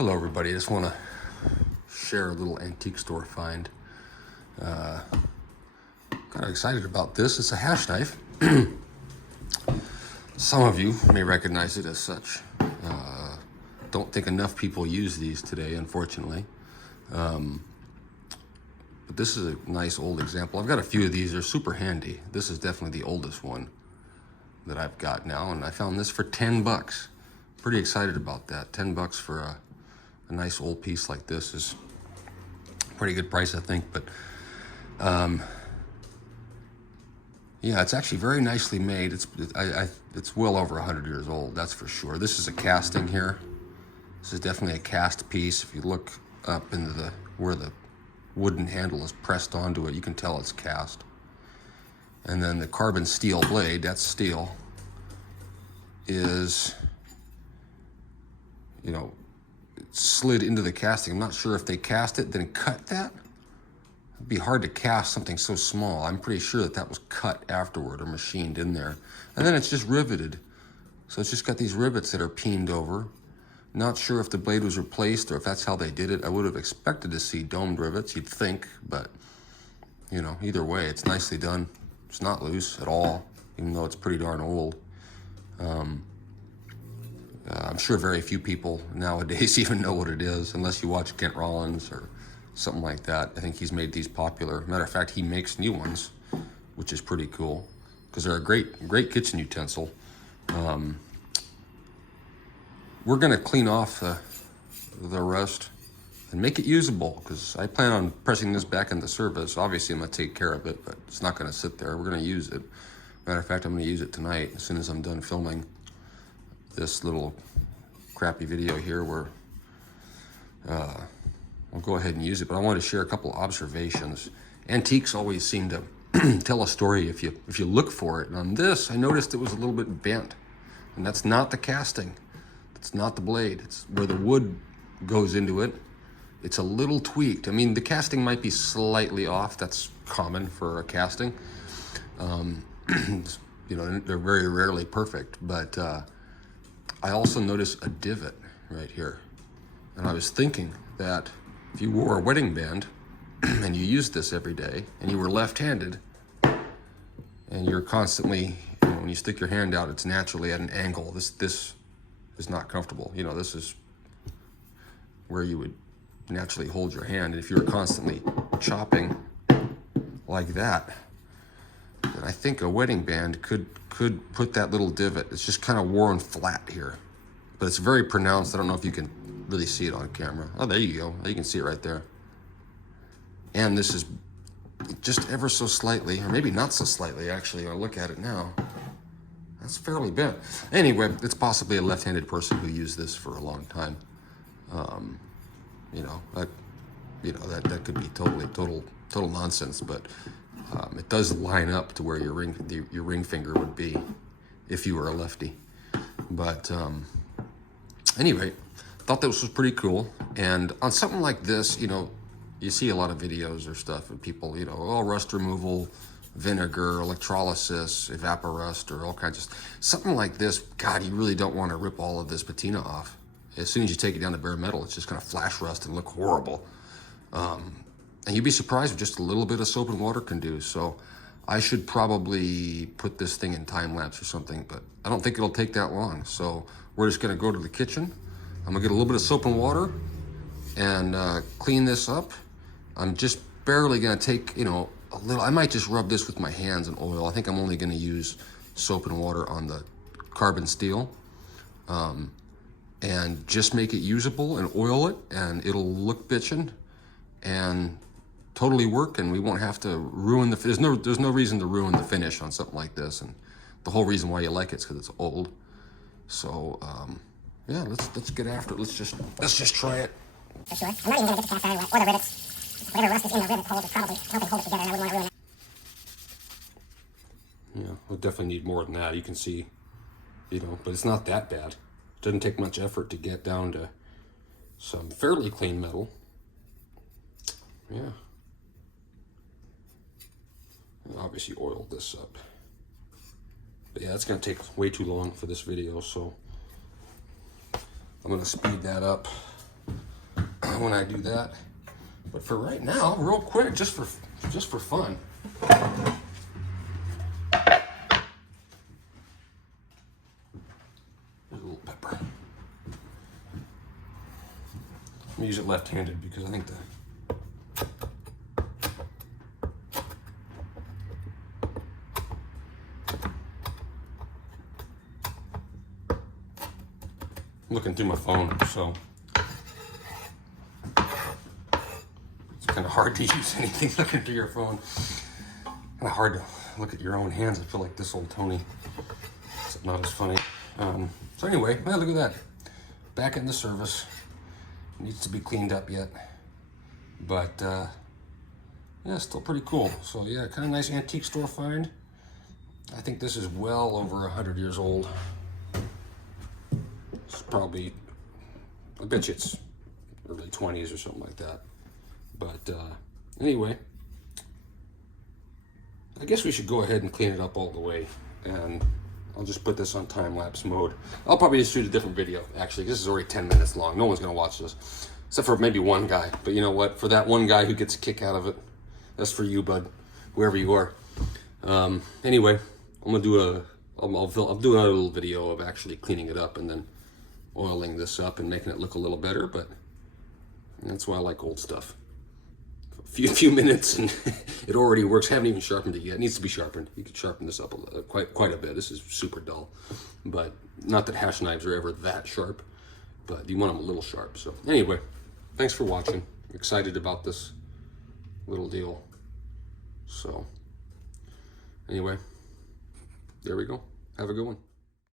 Hello everybody, I just want to share a little antique store find. Kind of excited about this. It's a hash knife. Some of you may recognize it as such. Don't think enough people use these today, unfortunately. But this is a nice old example. I've got a few of these. They're super handy. This is definitely the oldest one that I've got now, and I found this for 10 bucks. Pretty excited about that. 10 bucks for a nice old piece like this is a pretty good price, I think. But yeah, it's actually very nicely made. It's well over 100 years old, that's for sure. This is a casting here. This is definitely a cast piece. If you look up into where the wooden handle is pressed onto it, you can tell it's cast. And then the carbon steel blade, that's steel, is, you know, slid into the casting. I'm not sure if they cast it, then cut that. It'd be hard to cast something so small. I'm pretty sure that was cut afterward or machined in there. And then it's just riveted. So it's just got these rivets that are peened over. Not sure if the blade was replaced or if that's how they did it. I would have expected to see domed rivets, you'd think, but you know, either way, it's nicely done. It's not loose at all, even though it's pretty darn old. I'm sure very few people nowadays even know what it is, unless you watch Kent Rollins or something like that. I think he's made these popular. Matter of fact, he makes new ones, which is pretty cool, because they're a great kitchen utensil. We're gonna clean off the rust and make it usable, because I plan on pressing this back into service. Obviously, I'm gonna take care of it, but it's not gonna sit there. We're gonna use it. Matter of fact, I'm gonna use it tonight as soon as I'm done filming this little crappy video here, where I'll go ahead and use it. But I wanted to share a couple observations. Antiques always seem to tell a story if you look for it. And on this, I noticed it was a little bit bent, and that's not the casting. It's not the blade. It's where the wood goes into it. It's a little tweaked. I mean, the casting might be slightly off. That's common for a casting. You know, they're very rarely perfect, but I also noticed a divot right here. And I was thinking that if you wore a wedding band and you used this every day and you were left-handed and you're constantly, you know, when you stick your hand out, it's naturally at an angle. This is not comfortable. You know, this is where you would naturally hold your hand. And if you were constantly chopping like that, then I think a wedding band could put that little divot. It's just kind of worn flat here, but it's very pronounced. I don't know if you can really see it on camera. Oh, there you go. You can see it right there. And this is just ever so slightly, or maybe not so slightly actually, I'll look at it now. That's fairly bent. Anyway, it's possibly a left-handed person who used this for a long time. You know, that could be total nonsense, but it does line up to where your ring finger would be if you were a lefty. But anyway, thought this was pretty cool. And on something like this, you know, you see a lot of videos or stuff of people, you know, oh, rust removal, vinegar, electrolysis, evaporust, or all kinds of stuff. Something like this, God, you really don't want to rip all of this patina off. As soon as you take it down to bare metal, it's just going to flash rust and look horrible. And you'd be surprised what just a little bit of soap and water can do. So I should probably put this thing in time lapse or something, but I don't think it'll take that long. So we're just going to go to the kitchen. I'm going to get a little bit of soap and water and clean this up. I'm just barely going to take, you know, a little. I might just rub this with my hands in oil. I think I'm only going to use soap and water on the carbon steel, and just make it usable and oil it, and it'll look bitchin' and totally work, and we won't have to ruin there's no reason to ruin the finish on something like this. And the whole reason why you like it is because it's old. So yeah, let's get after it. Let's just try it. For sure. I'm not even gonna get the cast iron wet or the rivets. Whatever rust is in the rivet holes is probably helping hold it together, and I wouldn't want to ruin that. Yeah, we'll definitely need more than that. You can see, you know, but it's not that bad. It doesn't take much effort to get down to some fairly clean metal. Yeah. And obviously oiled this up. But yeah, it's gonna take way too long for this video, so I'm gonna speed that up. when I do that. But for right now, real quick, just for fun. There's a little pepper. I'm gonna use it left-handed because I think I'm looking through my phone, so it's kind of hard to use anything looking through your phone. Kind of hard to look at your own hands. I feel like this old Tony. It's not as funny. So anyway, well, look at that. Back in the service. Needs to be cleaned up yet. But yeah, still pretty cool. So yeah, kind of nice antique store find. I think this is well over 100 years old. It's probably, I bet you it's early 20s or something like that. But anyway, I guess we should go ahead and clean it up all the way. And I'll just put this on time-lapse mode. I'll probably just shoot a different video, actually. This is already 10 minutes long. No one's going to watch this, except for maybe one guy. But you know what? For that one guy who gets a kick out of it, that's for you, bud, wherever you are. Anyway, I'm going to do I'll do another little video of actually cleaning it up and then oiling this up and making it look a little better. But that's why I like old stuff. A few minutes and it already works. Haven't even sharpened it yet. It needs to be sharpened. You could sharpen this up quite a bit. This is super dull, but not that hash knives are ever that sharp, but you want them a little sharp. So anyway, thanks for watching. I'm excited about this little deal. So anyway, there we go. Have a good one.